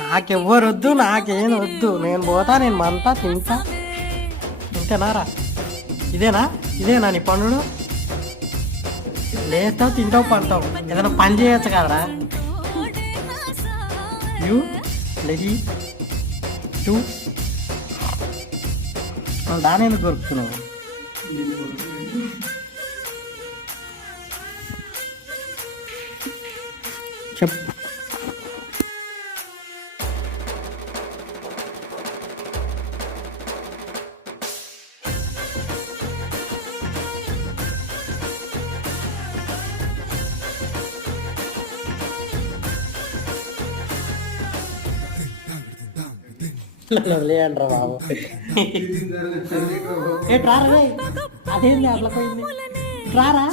నాకెవ్వరు వద్దు, నాకేం వద్దు. నేను పోతా, నేను మంతా తింటా. ఇంతేనారా? ఇదేనా నీ పనుడు? లేస్తావు, తింటావు, పడతావు. ఏదైనా పని చేయొచ్చు కదరా? యూ లెగి టూ దాని ఎందుకు దొరుకుతున్నావు? చెప్పు. వదిలేయండి రా బాబు. రారా, అదేంది అట్లా పోయింది? రారా.